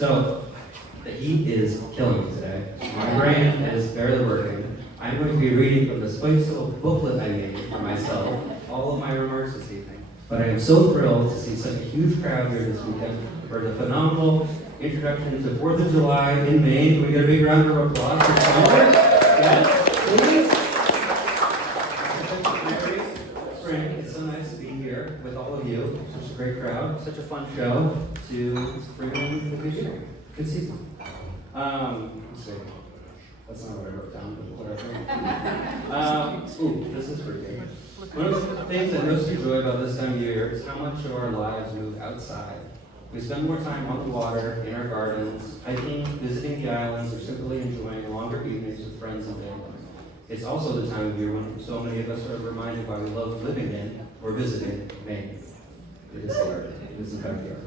So, the heat is killing me today. My brain is barely working. I'm going to be reading from the spicy little booklet I made for myself, all of my remarks this evening. But I am so thrilled to see such a huge crowd here this weekend for the phenomenal introduction to 4th of July in Maine. Can we get a big round of applause for Tyler? Yes, please. Spring, it's so nice to be here with all of you. Such a great crowd, such a fun show to bring in the good year. Good season. Let's see. That's not what I wrote down, but whatever. This is pretty good. One of the things I most enjoy about this time of year is how much of our lives move outside. We spend more time on the water, in our gardens, hiking, visiting the islands, or simply enjoying longer evenings with friends and family. It's also the time of year when so many of us are reminded why we love living in or visiting Maine. It is here. It is in fact here.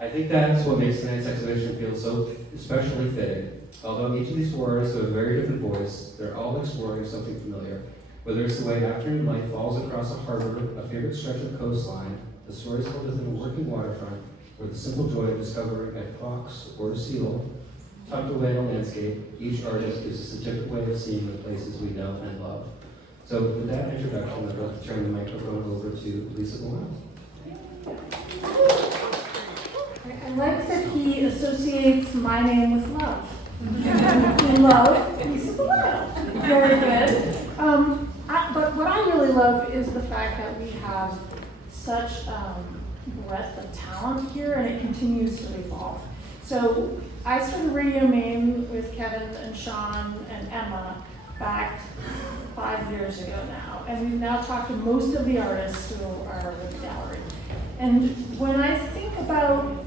I think that's what makes tonight's exhibition feel so especially fitting. Although each of these four artists have a very different voice, they're all exploring something familiar. Whether it's the way afternoon light falls across a harbor, a favorite stretch of coastline, the stories told within a working waterfront, or the simple joy of discovering a fox or a seal tucked away in a landscape, each artist gives us a different way of seeing the places we know and love. So with that introduction, I'd like to turn the microphone over to Lisa Bowen. I like that he associates my name with love. Love, Lisa Boyle. Very good. But what I really love is the fact that we have such breadth of talent here, and it continues to evolve. So I started Radio Maine with Kevin and Sean and Emma back 5 years ago now, and we've now talked to most of the artists who are with the gallery. And when I think about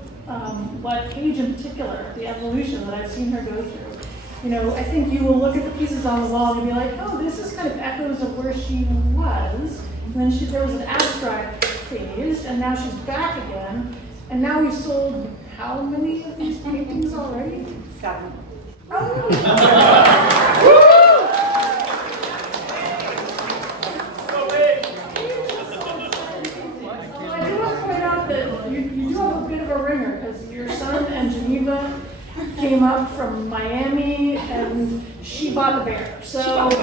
what Paige in particular, the evolution that I've seen her go through, you know, I think you will look at the pieces on the wall and you'll be like, oh, this is kind of echoes of where she was. And then there was an abstract phase, and now she's back again. And now we've sold how many of these paintings already? 7. Oh! Your son and Geneva came up from Miami, and she bought the bear. So, talk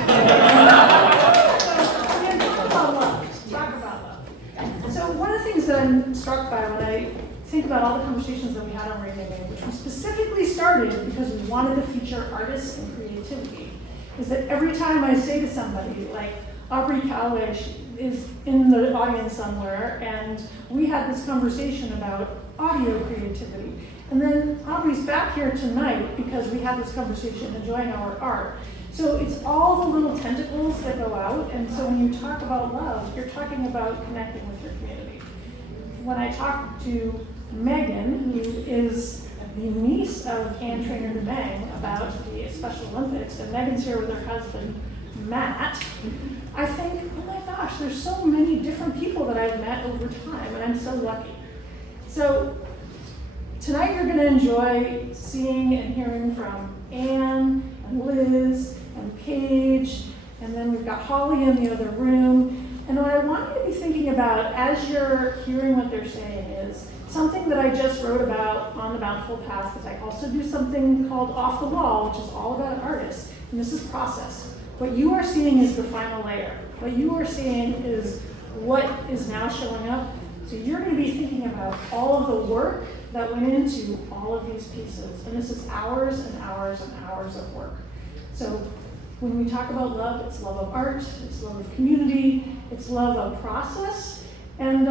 about love. Talk about love. So one of the things that I'm struck by when I think about all the conversations that we had on Radio Maine, which we specifically started because we wanted to feature artists and creativity, is that every time I say to somebody, like Aubrey Calloway is in the audience somewhere, and we had this conversation about audio creativity. And then Aubrey's back here tonight because we had this conversation enjoying our art. So it's all the little tentacles that go out, and so when you talk about love, you're talking about connecting with your community. When I talked to Megan, who is the niece of Anne Trainer DeMeng, about the Special Olympics, and Megan's here with her husband, Matt, I think, oh my gosh, there's so many different people that I've met over time, and I'm so lucky. So tonight you're going to enjoy seeing and hearing from Anne and Liz and Paige, and then we've got Holly in the other room. And what I want you to be thinking about as you're hearing what they're saying is something that I just wrote about on the Bountiful Path, because I also do something called Off the Wall, which is all about artists, and this is process. What you are seeing is the final layer. What you are seeing is what is now showing up. So you're going to be thinking about all of the work that went into all of these pieces. And this is hours and hours and hours of work. So when we talk about love, it's love of art, it's love of community, it's love of process. And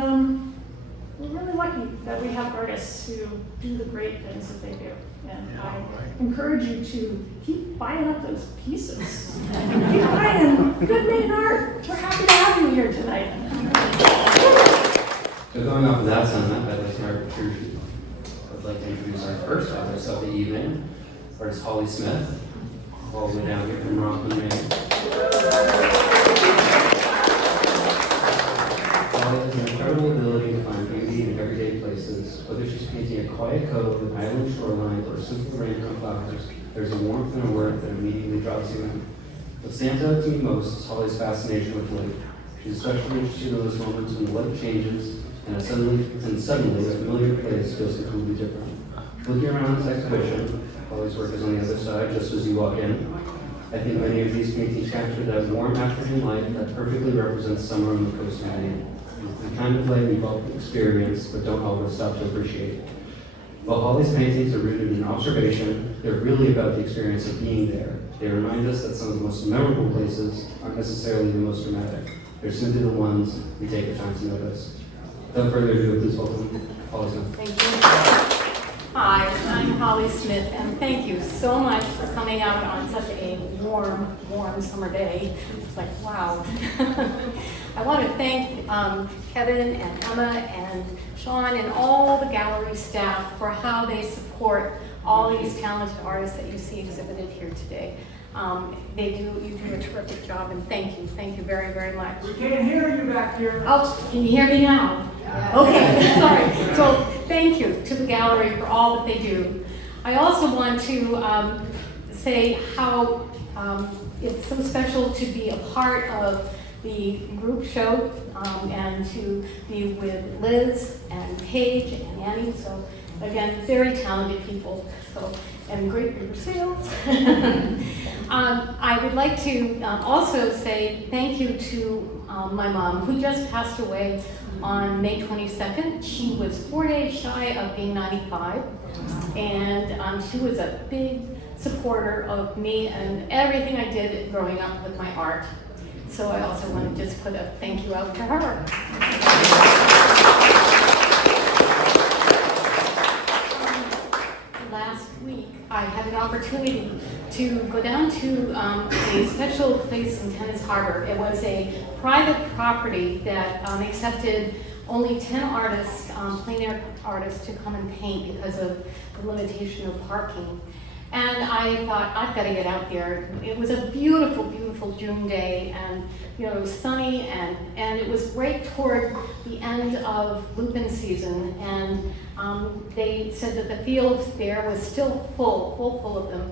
we're really lucky that we have artists who do the great things that they do. And I encourage you to keep buying up those pieces. Keep buying good Maine art. We're happy to have you here tonight. So going off of that sentiment, I'd like to introduce our first artist of the evening, artist Holly Smith, all the way down here from Rockland, Maine. Holly has an incredible ability to find beauty in everyday places. Whether she's painting a quiet cove, an island shoreline, or a simple rainbow flowers, there's a warmth and a worth that immediately draws you in. What stands out to me most is Holly's fascination with light. She's especially interested in those moments when the light changes and suddenly a familiar place feels completely different. Looking around this exhibition, Holly's work is on the other side, just as you walk in. I think many of these paintings capture that warm afternoon light that perfectly represents summer on the coast of Maine. It's the kind of light we've all experienced, but don't always stop to appreciate. While Holly's paintings are rooted in observation, they're really about the experience of being there. They remind us that some of the most memorable places aren't necessarily the most dramatic. They're simply the ones we take the time to notice. Without further ado, please welcome Holly Smith. Thank you. Hi, I'm Holly Smith, and thank you so much for coming out on such a warm summer day. It's like, wow. I want to thank Kevin and Emma and Sean and all the gallery staff for how they support all these talented artists that you see exhibited here today. You do a terrific job, and thank you very, very much. We can't hear you back here. Oh, can you hear me now? Okay, sorry. So thank you to the gallery for all that they do. I also want to say how it's so special to be a part of the group show and to be with Liz and Paige and Annie. So again, very talented people. So, and great river sails. I would like to also say thank you to my mom, who just passed away on May 22nd. She was 4 days shy of being 95, and she was a big supporter of me and everything I did growing up with my art. So I also want to just put a thank you out to her. Last week, I had an opportunity to go down to a special place in Tennis Harbor. It was a private property that accepted only 10 artists, plein air artists, to come and paint because of the limitation of parking. And I thought, I've got to get out there. It was a beautiful, beautiful June day, and it was sunny, and it was right toward the end of lupin season, and they said that the field there was still full of them.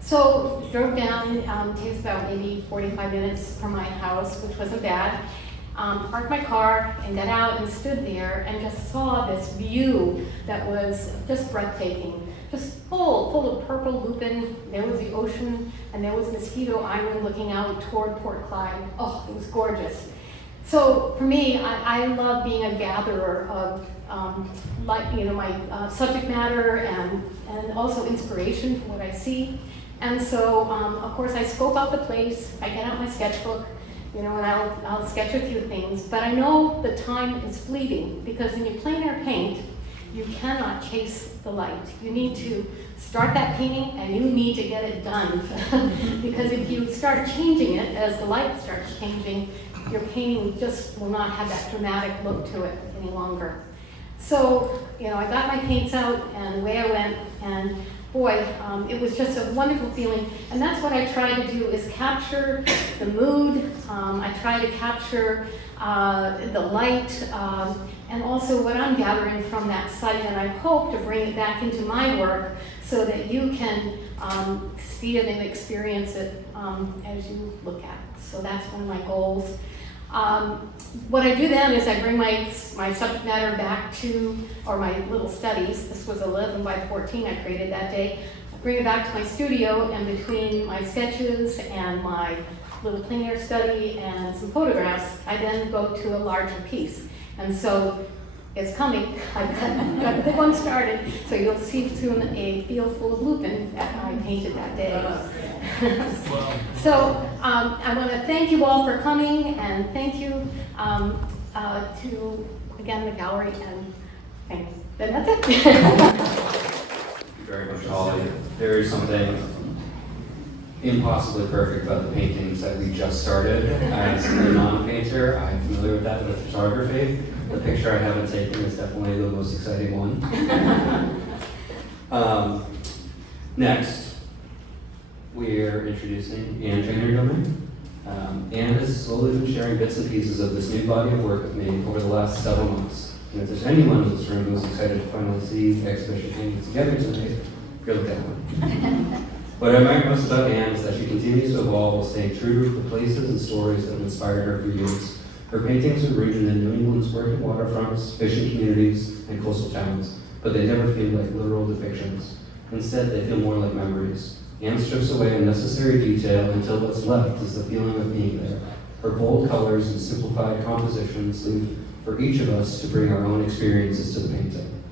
So drove down, takes about maybe 45 minutes from my house, which wasn't bad. Parked my car and got out and stood there and just saw this view that was just breathtaking. Just full of purple lupin. There was the ocean, and there was Mosquito Island looking out toward Port Clyde. Oh, it was gorgeous. So for me, I love being a gatherer of my subject matter and also inspiration from what I see. And so, of course, I scope out the place. I get out my sketchbook, and I'll sketch a few things. But I know the time is fleeting, because when you plein air paint, you cannot chase the light. You need to start that painting, and you need to get it done. Because if you start changing it as the light starts changing, your painting just will not have that dramatic look to it any longer. So, I got my paints out, and away I went, and boy, it was just a wonderful feeling. And that's what I try to do, is capture the mood. I try to capture the light, and also what I'm gathering from that site, and I hope to bring it back into my work so that you can see it and experience it as you look at it. So that's one of my goals. What I do then is I bring my subject matter back to, or my little studies. This was 11 by 14 I created that day. I bring it back to my studio, and between my sketches and my little plein air study and some photographs, I then go to a larger piece. And so it's coming. I've got the big one started, so you'll see soon a field full of lupin that I painted that day. So I want to thank you all for coming, and thank you to, again, the gallery, and thanks. Then that's it. Thank you very much, Holly. There is something impossibly perfect about the paintings that we just started. As a non-painter, I'm familiar with that with photography. The picture I haven't taken is definitely the most exciting one. Next, we're introducing Anne Trainer-Domingue. Anne has slowly been sharing bits and pieces of this new body of work with me over the last several months. And if there's anyone in this room who's excited to finally see the exhibition hanging together tonight, you're that one. What I admire most about Anne is that she continues to evolve while staying true to the places and stories that have inspired her for years. Her paintings are rooted in New England's working waterfronts, fishing communities, and coastal towns. but they never feel like literal depictions. Instead, they feel more like memories. Anne strips away unnecessary detail until what's left is the feeling of being there. Her bold colors and simplified compositions leave for each of us to bring our own experiences to the painting.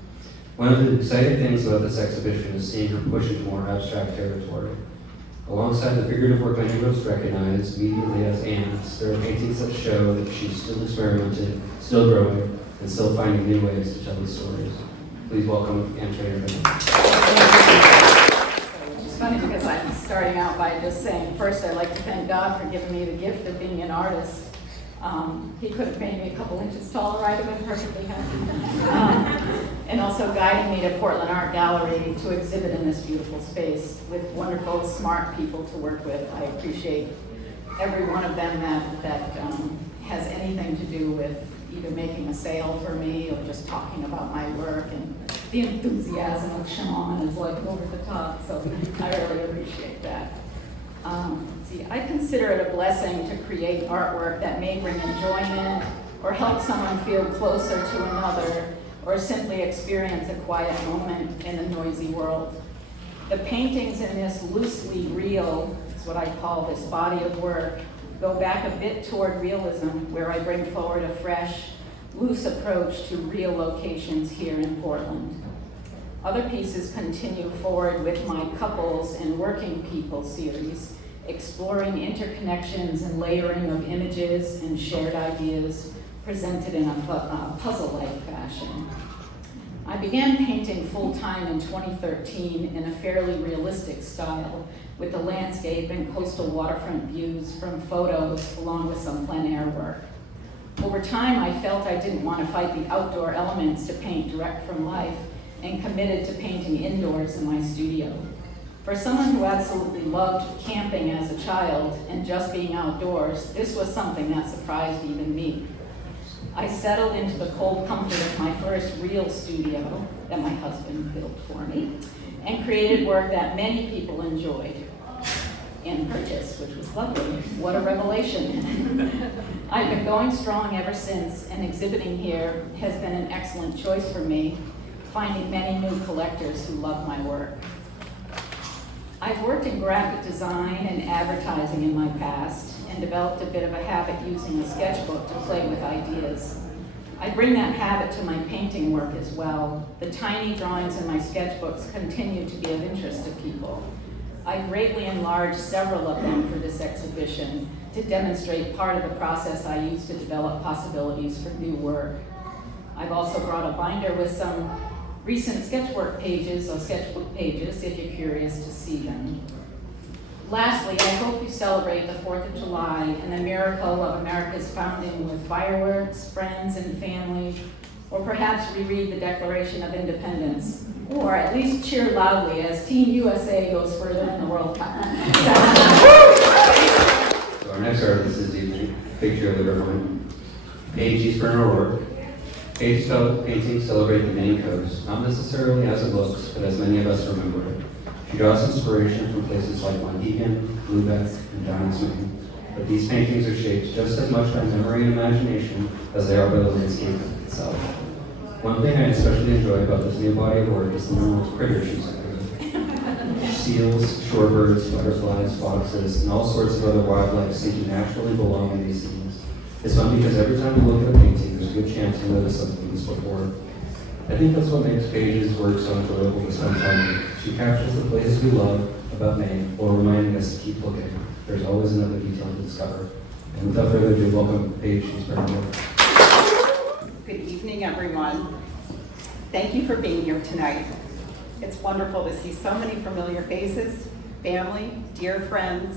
One of the exciting things about this exhibition is seeing her push into more abstract territory. Alongside the figurative work many of us recognize immediately as Anne's, there are paintings that show that she's still experimenting, still growing, and still finding new ways to tell these stories. Please welcome Anne Trainer. It's funny because I'm starting out by just saying, first I'd like to thank God for giving me the gift of being an artist. He could have made me a couple inches taller, I'd have been perfectly happy. And also guiding me to Portland Art Gallery to exhibit in this beautiful space with wonderful, smart people to work with. I appreciate every one of them that has anything to do with either making a sale for me or just talking about my work, and the enthusiasm of Sean is like over the top, so I really appreciate that. I consider it a blessing to create artwork that may bring enjoyment or help someone feel closer to another or simply experience a quiet moment in a noisy world. The paintings in this loosely real, it's what I call this body of work, go back a bit toward realism, where I bring forward a fresh, loose approach to real locations here in Portland. Other pieces continue forward with my Couples and Working People series, exploring interconnections and layering of images and shared ideas presented in a puzzle-like fashion. I began painting full-time in 2013 in a fairly realistic style, with the landscape and coastal waterfront views from photos along with some plein air work. Over time, I felt I didn't want to fight the outdoor elements to paint direct from life, and committed to painting indoors in my studio. For someone who absolutely loved camping as a child and just being outdoors, this was something that surprised even me. I settled into the cold comfort of my first real studio that my husband built for me, and created work that many people enjoyed and purchased, which was lovely. What a revelation. I've been going strong ever since, and exhibiting here has been an excellent choice for me, finding many new collectors who love my work. I've worked in graphic design and advertising in my past, and developed a bit of a habit using a sketchbook to play with ideas. I bring that habit to my painting work as well. The tiny drawings in my sketchbooks continue to be of interest to people. I greatly enlarged several of them for this exhibition to demonstrate part of the process I use to develop possibilities for new work. I've also brought a binder with some recent sketchbook pages if you're curious to see them. Lastly, I hope you celebrate the 4th of July and the miracle of America's founding with fireworks, friends, and family, or perhaps reread the Declaration of Independence, or at least cheer loudly as Team USA goes further in the World Cup. So our next artist this evening, big cheerleader for him, Paige Eastburn O'Rourke. Paige's paintings celebrate the Maine coast, not necessarily as it looks, but as many of us remember it. She draws inspiration from places like Monhegan, Lubeck, and Downey's Maine, but these paintings are shaped just as much by memory and imagination as they are by the landscape itself. One thing I especially enjoy about this new body of work is the numerous critters she's included. Seals, shorebirds, butterflies, foxes, and all sorts of other wildlife seem to naturally belong in these scenes. It's fun because every time you look at a painting, there's a good chance you'll notice something this before. I think that's what makes Paige's work so enjoyable to spend time with. She captures the places we love about Maine while reminding us to keep looking. There's always another detail to discover. And without further ado, welcome Paige Eastburn. Good evening, everyone. Thank you for being here tonight. It's wonderful to see so many familiar faces, family, dear friends,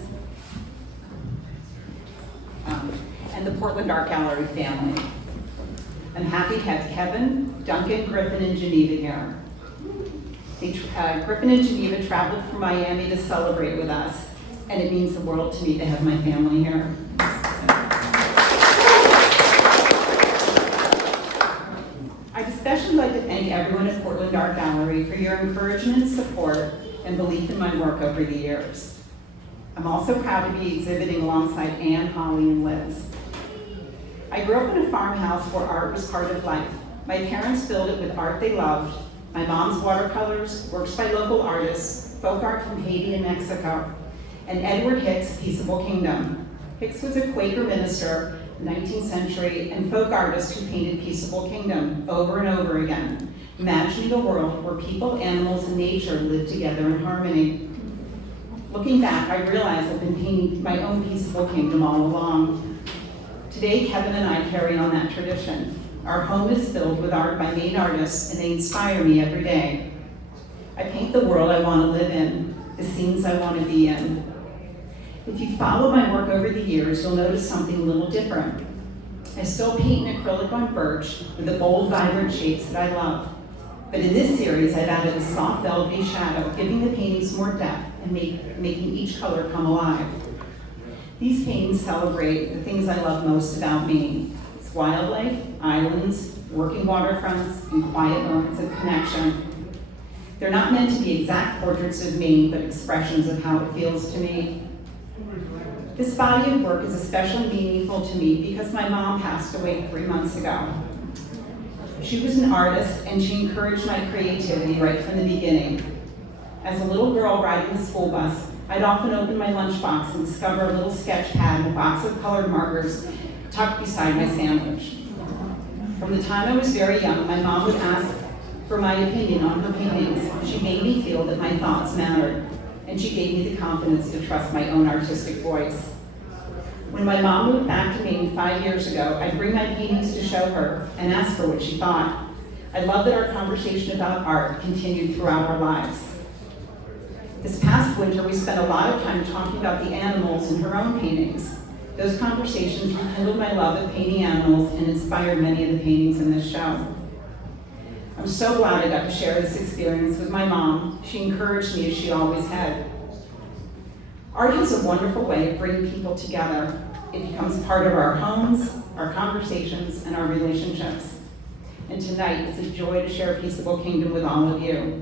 and the Portland Art Gallery family. I'm happy to have Kevin, Duncan, Griffin, and Geneva here. Griffin and Geneva traveled from Miami to celebrate with us, and it means the world to me to have my family here. I'd especially like to thank everyone at Portland Art Gallery for your encouragement, support, and belief in my work over the years. I'm also proud to be exhibiting alongside Anne, Holly, and Liz. I grew up in a farmhouse where art was part of life. My parents filled it with art they loved, My mom's watercolors, works by local artists, folk art from Haiti and Mexico, and Edward Hicks' Peaceable Kingdom. Hicks was a Quaker minister, 19th century, and folk artist who painted Peaceable Kingdom over and over again, imagining a world where people, animals, and nature live together in harmony. Looking back, I realize I've been painting my own Peaceable Kingdom all along. Today, Kevin and I carry on that tradition. Our home is filled with art by main artists, and they inspire me every day. I paint the world I want to live in, the scenes I want to be in. If you follow my work over the years, you'll notice something a little different. I still paint in acrylic on birch with the bold, vibrant shapes that I love. But in this series, I've added a soft, velvety shadow, giving the paintings more depth and making each color come alive. These paintings celebrate the things I love most about Maine. It's wildlife, islands, working waterfronts, and quiet moments of connection. They're not meant to be exact portraits of Maine, but expressions of how it feels to me. This body of work is especially meaningful to me because my mom passed away 3 months ago. She was an artist, and she encouraged my creativity right from the beginning. As a little girl riding the school bus, I'd often open my lunchbox and discover a little sketch pad and a box of colored markers tucked beside my sandwich. From the time I was very young, my mom would ask for my opinion on her paintings. She made me feel that my thoughts mattered, and she gave me the confidence to trust my own artistic voice. When my mom moved back to Maine 5 years ago, I'd bring my paintings to show her and ask her what she thought. I love that our conversation about art continued throughout our lives. This past winter, we spent a lot of time talking about the animals in her own paintings. Those conversations rekindled my love of painting animals and inspired many of the paintings in this show. I'm so glad I got to share this experience with my mom. She encouraged me as she always had. Art is a wonderful way of bringing people together. It becomes part of our homes, our conversations, and our relationships. And tonight, it's a joy to share Peaceable Kingdom with all of you.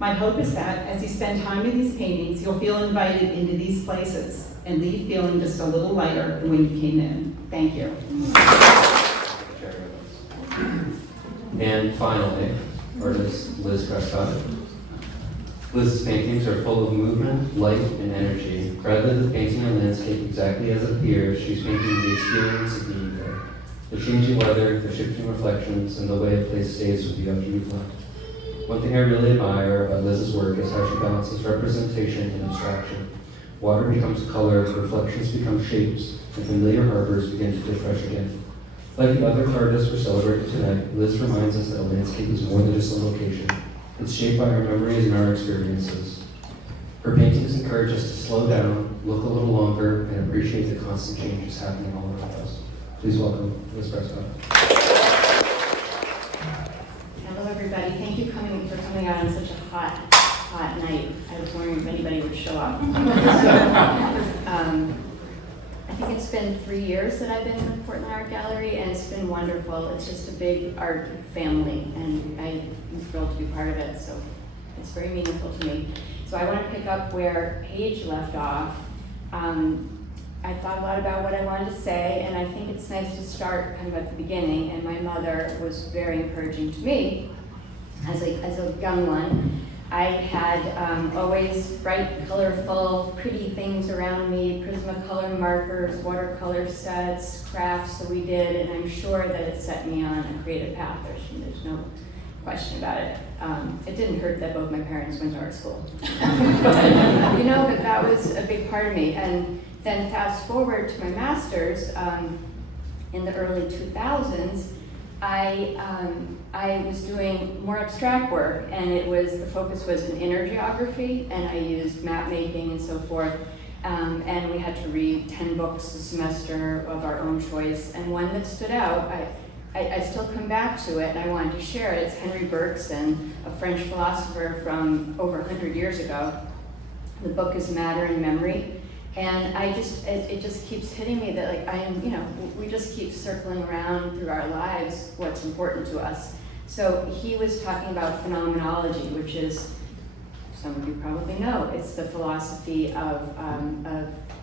My hope is that as you spend time with these paintings, you'll feel invited into these places and leave feeling just a little lighter than when you came in. Thank you. And finally, artist Liz Prescott. Liz's paintings are full of movement, light, and energy. Rather than painting a landscape exactly as it appears, she's painting the experience of being there. The changing weather, the shifting reflections, and the way a place stays with you after you reflect. One thing I really admire about Liz's work is how she balances representation and abstraction. Water becomes color, reflections become shapes, and familiar harbors begin to feel fresh again. Like the other artists we're celebrating tonight, Liz reminds us that a landscape is more than just a location. It's shaped by our memories and our experiences. Her paintings encourage us to slow down, look a little longer, and appreciate the constant changes happening all around us. Please welcome Liz Prescott. Hello, everybody. Thank you for coming out on such a hot night. I was wondering if anybody would show up. I think it's been 3 years that I've been in the Portland Art Gallery, and it's been wonderful. It's just a big art family, and I'm thrilled to be part of it, so it's very meaningful to me. So I want to pick up where Paige left off. I thought a lot about what I wanted to say, and I think it's nice to start kind of at the beginning, and my mother was very encouraging to me as a young one. I had always bright, colorful, pretty things around me, Prismacolor markers, watercolor sets, crafts that we did, and I'm sure that it set me on a creative path. There's no question about it. It didn't hurt that both my parents went to art school. But that was a big part of me. And then fast forward to my master's in the early 2000s, I was doing more abstract work, and the focus was in inner geography, and I used map making and so forth. And we had to read 10 books a semester of our own choice. And one that stood out, I still come back to it, and I wanted to share it. It's Henry Bergson, a French philosopher from over 100 years ago. The book is Matter and Memory. And it just keeps hitting me that we just keep circling around through our lives what's important to us. So he was talking about phenomenology, which is, some of you probably know, it's the philosophy of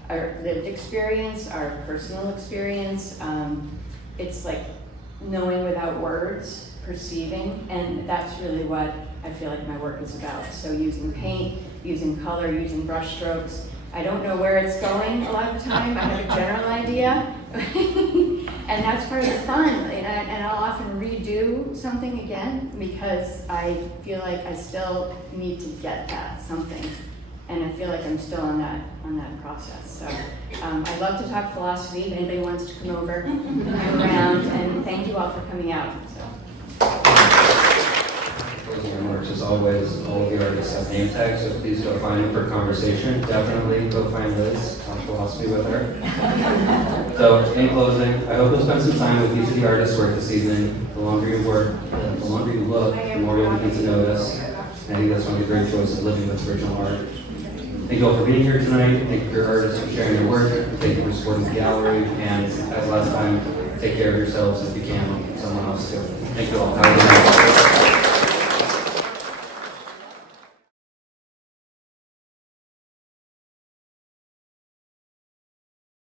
our lived experience, our personal experience. It's like knowing without words, perceiving, and that's really what I feel like my work is about. So using paint, using color, using brush strokes. I don't know where it's going a lot of the time. I have a general idea, and that's part of the fun. And I'll often redo something again because I feel like I still need to get that something, and I feel like I'm still on that process. So I love to talk philosophy. If anybody wants to come over, I'm around, and thank you all for coming out. So. Closing remarks, as always, all of the artists have name tags, so please go find them for conversation. Definitely go find Liz, talk philosophy with her. So, in closing, I hope you'll spend some time with each of the artists' work this evening. The longer you work, the longer you look, the more you'll begin to notice. And I think that's one of the great joys of living with original art. Thank you all for being here tonight. Thank you for your artists for sharing your work. Thank you for supporting the gallery. And as last time, take care of yourselves if you can, someone else too. Thank you all. Have a good night.